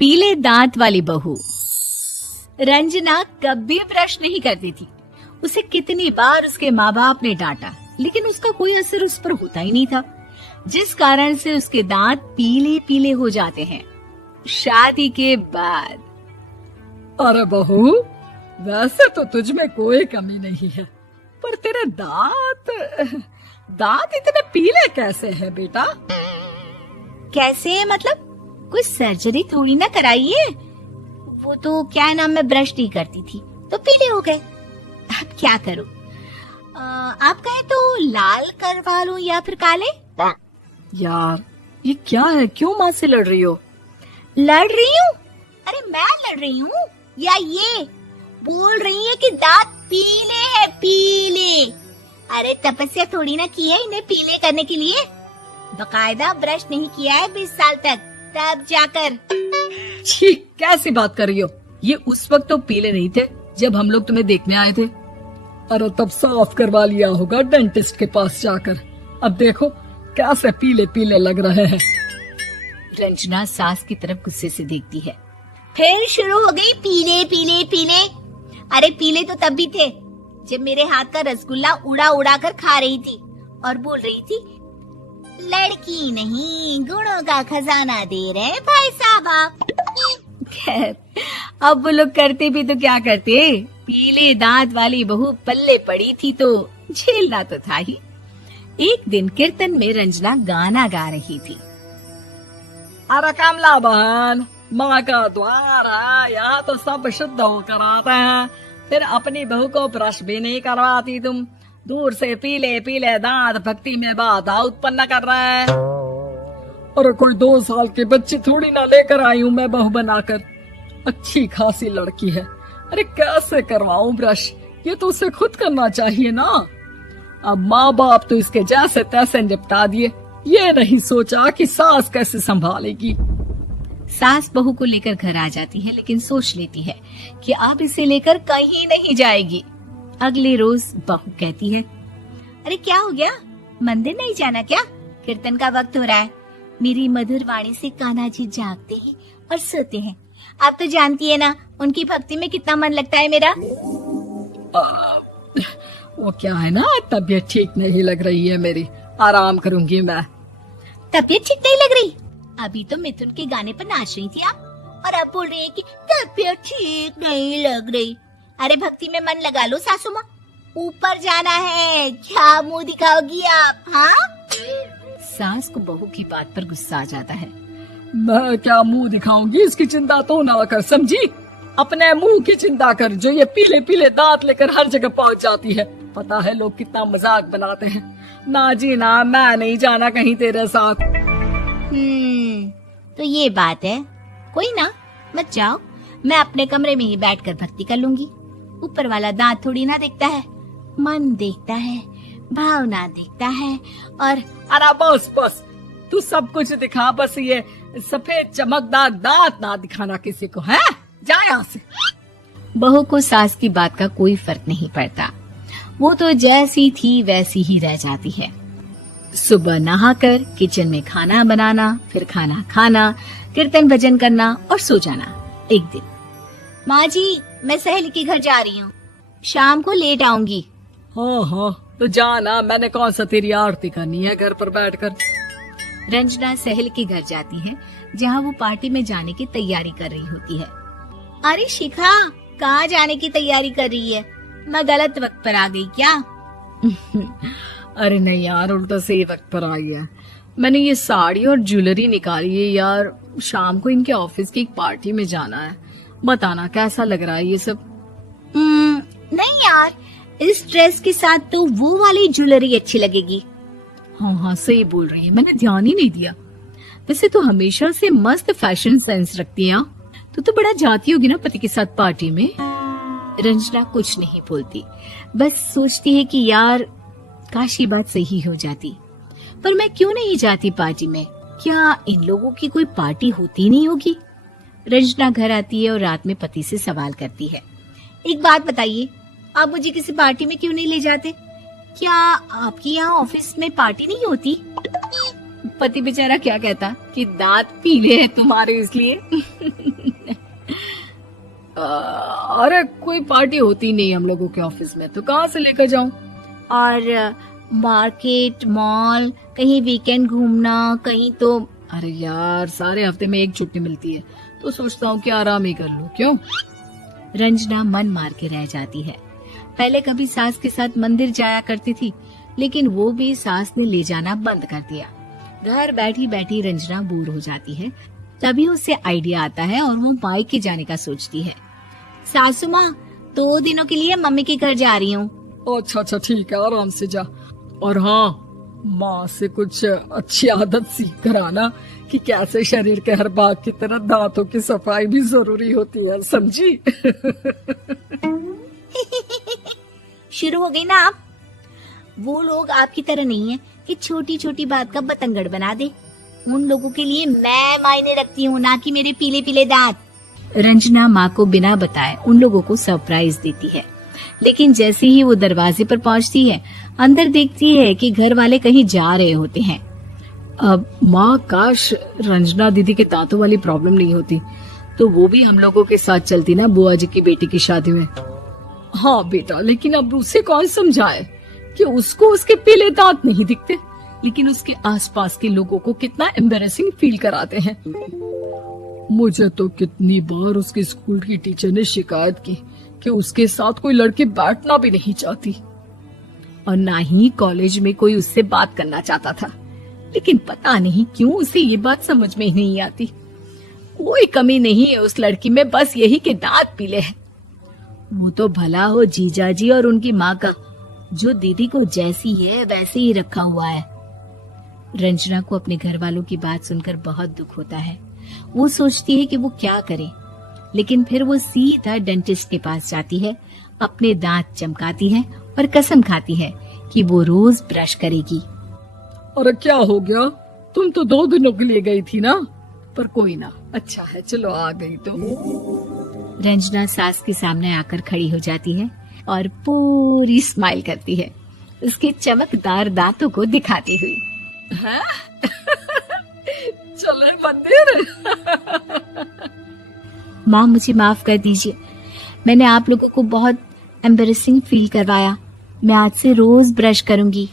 पीले दांत वाली बहू। रंजना कभी ब्रश नहीं करती थी। उसे कितनी बार उसके माँ बाप ने डांटा, लेकिन उसका कोई असर उस पर होता ही नहीं था, जिस कारण से उसके दांत पीले पीले हो जाते हैं। शादी के बाद। अरे बहू, वैसे तो तुझ में कोई कमी नहीं है, पर तेरे दांत इतने पीले कैसे हैं बेटा? कैसे मतलब? कोई सर्जरी थोड़ी ना कराई है। वो तो क्या नाम, मैं ब्रश नहीं करती थी तो पीले हो गए। अब क्या करूं? आप कहें तो लाल करवा लूं या फिर काले? यार ये क्या है, क्यों माँ से लड़ रही हो? लड़ रही हूँ? अरे मैं लड़ रही हूँ या ये बोल रही है कि दांत पीले हैं, पीले। अरे तपस्या थोड़ी ना की है इन्हें पीले करने के लिए। बकायदा ब्रश नहीं किया है 20 साल तक, तब जाकर। छी, कैसी बात कर रही हो? ये उस वक्त तो पीले नहीं थे जब हम लोग तुम्हें देखने आए थे। अरे तब साफ करवा लिया होगा डेंटिस्ट के पास जाकर। अब देखो कैसे पीले पीले लग रहे हैं। रंजना सास की तरफ गुस्से से देखती है। फिर शुरू हो गई पीले पीले पीले। अरे पीले तो तब भी थे जब मेरे हाथ का रसगुल्ला उड़ा उड़ा कर खा रही थी और बोल रही थी, लड़की नहीं गुणों का खजाना दे रहे भाई साहब आप। खैर, अब वो लोग करते भी तो क्या करते, पीले दांत वाली बहू पल्ले पड़ी थी तो झेलना तो था ही। एक दिन कीर्तन में रंजना गाना गा रही थी। अरे कमला बहन, माँ का द्वार है, यहाँ तो सब शुद्ध होकर आते हैं, फिर अपनी बहू को ब्रश भी नहीं करवाती तुम। दूर से पीले पीले दांत भक्ति में बाधा उत्पन्न कर रहे हैं। अरे कोई 2 साल के बच्चे थोड़ी ना लेकर आई हूँ मैं बहू बनाकर। अच्छी खासी लड़की है, अरे कैसे करवाऊं ब्रश? ये तो उसे खुद करना चाहिए ना। अब माँ बाप तो इसके जैसे तैसे निपटा दिए, ये नहीं सोचा कि सास कैसे संभालेगी। सास बहू को लेकर घर आ जाती है, लेकिन सोच लेती है कि अब इसे लेकर कहीं नहीं जाएगी। अगले रोज बहू कहती है, अरे क्या हो गया, मंदिर नहीं जाना क्या? कीर्तन का वक्त हो रहा है। मेरी मधुर वाणी से कान्हा जी जागते हैं और सोते हैं। आप तो जानती है ना उनकी भक्ति में कितना मन लगता है मेरा। वो क्या है ना, तबीयत ठीक नहीं लग रही है मेरी, आराम करूंगी मैं। तबीयत ठीक नहीं लग रही? अभी तो मिथुन के गाने पर नाच रही थी आप, और अब बोल रही है कि तबीयत ठीक नहीं लग रही। अरे भक्ति में मन लगा लो सासू माँ, ऊपर जाना है, क्या मुंह दिखाओगी आप? हाँ? सास को बहू की बात पर गुस्सा आ जाता है। मैं क्या मुंह दिखाऊंगी, इसकी चिंता तो ना कर, समझी? अपने मुंह की चिंता कर, जो ये पीले पीले दांत लेकर हर जगह पहुंच जाती है। पता है लोग कितना मजाक बनाते हैं। ना जी ना, मैं नहीं जाना कहीं तेरे साथ। तो ये बात है। कोई ना, मत जाओ, मैं अपने कमरे में ही बैठकर भक्ति कर लूंगी। ऊपर वाला दांत थोड़ी ना देखता है, मन देखता है, भावना देखता है। और अरे बस बस, तू सब कुछ दिखा, बस ये सफेद चमकदार दांत ना दिखाना किसी को, है? जा यहाँ से। बहू को सास की बात का कोई फर्क नहीं पड़ता, वो तो जैसी थी वैसी ही रह जाती है। सुबह नहाकर किचन में खाना बनाना, फिर खाना खाना, कीर्तन भजन करना और सो जाना। एक दिन, माँ जी मैं सहेली के घर जा रही हूँ, शाम को लेट आऊंगी। हाँ हाँ तो जाना, मैंने कौन सा तेरी आरती करनी है घर पर बैठकर। रंजना सहेली के घर जाती है, जहाँ वो पार्टी में जाने की तैयारी कर रही होती है। अरे शिखा, कहाँ जाने की तैयारी कर रही है? मैं गलत वक्त पर आ गई क्या? अरे नहीं यार, उल्टा सही वक्त पर आ गया। मैंने ये साड़ी और ज्वेलरी निकाली है यार, शाम को इनके ऑफिस की एक पार्टी में जाना है। बताना कैसा लग रहा है ये सब? नहीं यार, इस ड्रेस के साथ तो वो वाली ज्वेलरी अच्छी लगेगी। हाँ हाँ सही बोल रही है, मैंने ध्यान ही नहीं दिया। वैसे तो हमेशा से मस्त फैशन सेंस रखती है। तो बड़ा जाती होगी ना पति के साथ पार्टी में। रंजना कुछ नहीं बोलती, बस सोचती है कि यार काश ये बात सही हो जाती, पर मैं क्यों नहीं जाती पार्टी में? क्या इन लोगों की कोई पार्टी होती नहीं होगी? रंजना घर आती है और रात में पति से सवाल करती है, एक बात बताइए, आप मुझे किसी पार्टी में क्यों नहीं ले जाते? क्या आपके यहाँ ऑफिस में पार्टी नहीं होती? पति बेचारा क्या कहता कि दांत पीले हैं तुम्हारे इसलिए। अरे कोई पार्टी होती नहीं हम लोगों के ऑफिस में, तो कहाँ से लेकर जाऊं? और मार्केट, मॉल, कहीं वीकेंड घूमना, कहीं तो। अरे यार सारे हफ्ते में एक छुट्टी मिलती है, तो सोचता हूँ कि आराम ही कर लूं। क्यों? रंजना मन मार के रह जाती है। पहले कभी सास के साथ मंदिर जाया करती थी, लेकिन वो भी सास ने ले जाना बंद कर दिया। घर बैठी बैठी रंजना बोर हो जाती है। तभी उसे आइडिया आता है और वो मायके जाने का सोचती है। सासू माँ, 2 दिनों के लिए मम्मी के घर जा रही हूँ। अच्छा ठीक है, आराम से जा। और हाँ, माँ से कुछ अच्छी आदत सीख कर आना कि कैसे शरीर के हर भाग की तरह दांतों की सफाई भी जरूरी होती है, समझी? शुरू हो गई ना आप। वो लोग आपकी तरह नहीं है कि छोटी छोटी बात का बतंगड़ बना दे। उन लोगों के लिए मैं मायने रखती हूँ, ना कि मेरे पीले पीले दांत। रंजना माँ को बिना बताए उन लोगों को सरप्राइज देती है, लेकिन जैसे ही वो दरवाजे पर पहुंचती है, अंदर देखती है कि घर वाले कहीं जा रहे होते हैं। अब माँ, काश रंजना दीदी के दांतों वाली प्रॉब्लम नहीं होती, तो वो भी हम लोगों के साथ चलती ना बुआ जी की बेटी की शादी में। हाँ बेटा, लेकिन अब उसे कौन समझाए कि उसको उसके पीले दांत नहीं दिखते, लेकिन उसके आसपास के लोगों को कितना एम्बैरेसिंग फील कराते हैं। मुझे तो कितनी बार उसके स्कूल की टीचर ने शिकायत की कि उसके साथ कोई लड़की बैठना भी नहीं चाहती, और ना ही कॉलेज में कोई उससे बात करना चाहता था। लेकिन पता नहीं क्यों उसे ये बात समझ में ही नहीं आती। कोई कमी नहीं है उस लड़की में, बस यही कि दांत पीले हैं। वो तो भला हो जीजा जी और उनकी माँ का, जो दीदी को जैसी है वैसे ही रखा हुआ है। रंजना को अपने घर वालों की बात सुनकर बहुत दुख होता है। वो सोचती है कि वो क्या करे, लेकिन फिर वो सीधा डेंटिस्ट के पास जाती है, अपने दांत चमकाती है और कसम खाती है कि वो रोज ब्रश करेगी। अरे क्या हो गया? तुम तो 2 दिनों के लिए गई थी ना, पर कोई ना, अच्छा है, चलो आ गई तो। रंजना सास के सामने आकर खड़ी हो जाती है और पूरी स्माइल करती है, उसके चमकदार दांतों को दिखाती हुई। हैं? चले मंदिर। माँ, मुझे माफ कर दीजिए, मैंने आप लोगों को बहुत एम्बैरेसिंग फील करवाया। मैं आज से रोज ब्रश करूंगी।